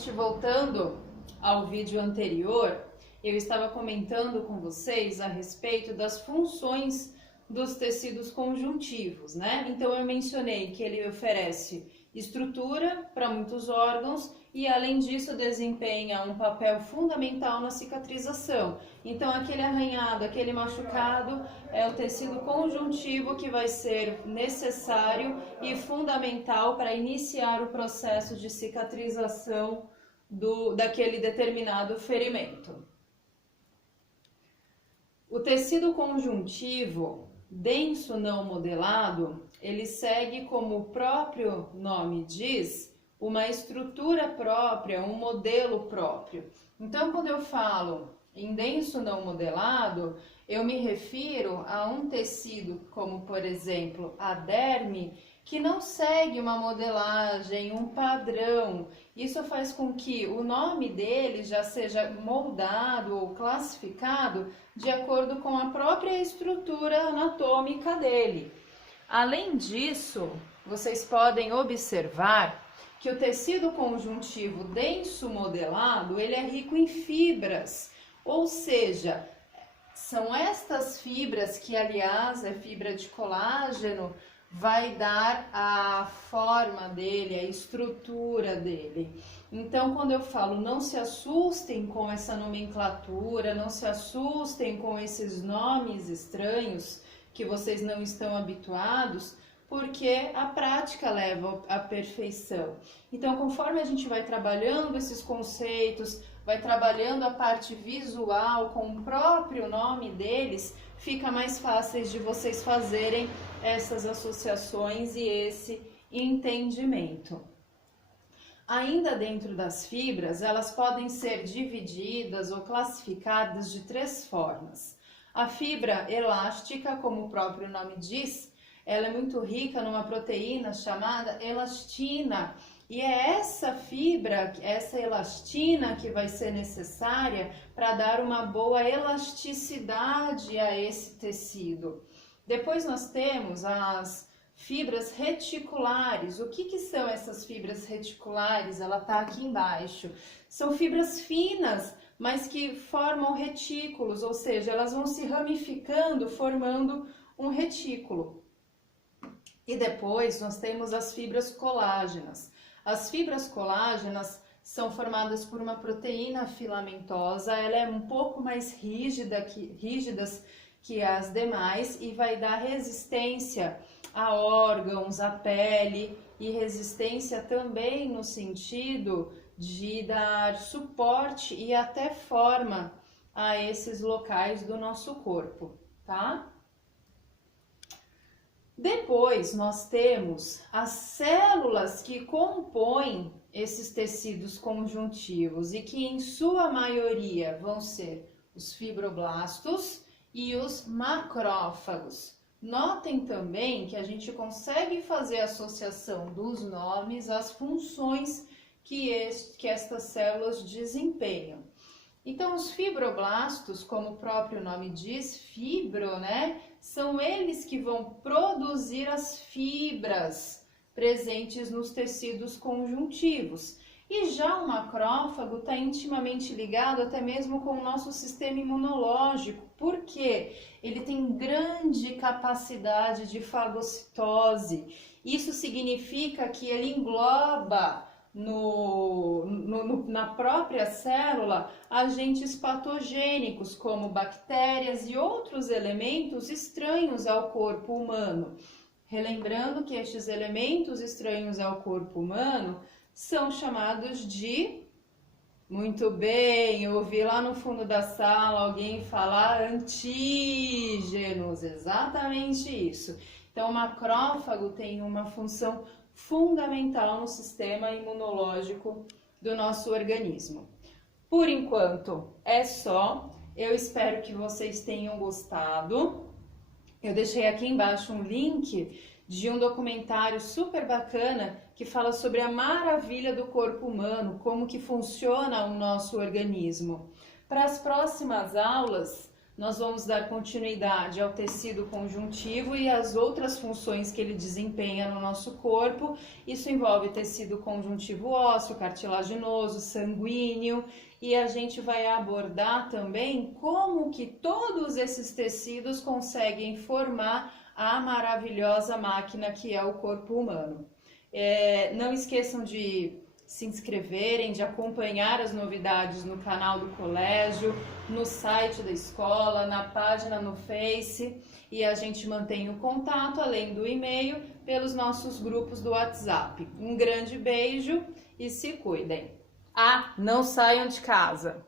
Gente, voltando ao vídeo anterior, eu estava comentando com vocês a respeito das funções dos tecidos conjuntivos, né? Então eu mencionei que ele oferece estrutura para muitos órgãos e, além disso, desempenha um papel fundamental na cicatrização. Então, aquele arranhado, aquele machucado é o tecido conjuntivo que vai ser necessário e fundamental para iniciar o processo de cicatrização daquele determinado ferimento. O tecido conjuntivo denso não modelado, ele segue, como o próprio nome diz, uma estrutura própria, um modelo próprio. Então, quando eu falo em denso não modelado, eu me refiro a um tecido como, por exemplo, a derme, que não segue uma modelagem, um padrão. Isso faz com que o nome dele já seja moldado ou classificado de acordo com a própria estrutura anatômica dele. Além disso, vocês podem observar que o tecido conjuntivo denso modelado, ele é rico em fibras, ou seja, são estas fibras que, aliás, é fibra de colágeno, vai dar a forma dele, a estrutura dele. Então, quando eu falo, não se assustem com essa nomenclatura, não se assustem com esses nomes estranhos que vocês não estão habituados, porque a prática leva à perfeição. Então, conforme a gente vai trabalhando esses conceitos, vai trabalhando a parte visual com o próprio nome deles, fica mais fácil de vocês fazerem essas associações e esse entendimento. Ainda dentro das fibras, elas podem ser divididas ou classificadas de três formas. A fibra elástica, como o próprio nome diz, ela é muito rica numa proteína chamada elastina, e é essa fibra, essa elastina que vai ser necessária para dar uma boa elasticidade a esse tecido. Depois nós temos as fibras reticulares. O que são essas fibras reticulares? Ela está aqui embaixo. São fibras finas, mas que formam retículos, ou seja, elas vão se ramificando, formando um retículo. E depois nós temos as fibras colágenas. As fibras colágenas são formadas por uma proteína filamentosa, ela é um pouco mais rígidas que as demais e vai dar resistência a órgãos, a pele e resistência também no sentido de dar suporte e até forma a esses locais do nosso corpo, tá? Depois nós temos as células que compõem esses tecidos conjuntivos e que em sua maioria vão ser os fibroblastos e os macrófagos. Notem também que a gente consegue fazer associação dos nomes às funções que estas células desempenham. Então, os fibroblastos, como o próprio nome diz, fibro, né? São eles que vão produzir as fibras presentes nos tecidos conjuntivos. E já o macrófago está intimamente ligado até mesmo com o nosso sistema imunológico, porque ele tem grande capacidade de fagocitose. Isso significa que ele engloba na própria célula agentes patogênicos como bactérias e outros elementos estranhos ao corpo humano. Relembrando que estes elementos estranhos ao corpo humano são chamados de... Muito bem, eu ouvi lá no fundo da sala alguém falar antígenos, exatamente isso. Então, o macrófago tem uma função fundamental no sistema imunológico do nosso organismo. Por enquanto é só, eu espero que vocês tenham gostado. Eu deixei aqui embaixo um link de um documentário super bacana que fala sobre a maravilha do corpo humano, como que funciona o nosso organismo. Para as próximas aulas, nós vamos dar continuidade ao tecido conjuntivo e às outras funções que ele desempenha no nosso corpo. Isso envolve tecido conjuntivo ósseo, cartilaginoso, sanguíneo, e a gente vai abordar também como que todos esses tecidos conseguem formar a maravilhosa máquina que é o corpo humano. Não esqueçam de se inscreverem, de acompanhar as novidades no canal do colégio, no site da escola, na página no Face, e a gente mantém o contato, além do e-mail, pelos nossos grupos do WhatsApp. Um grande beijo e se cuidem! Ah, não saiam de casa!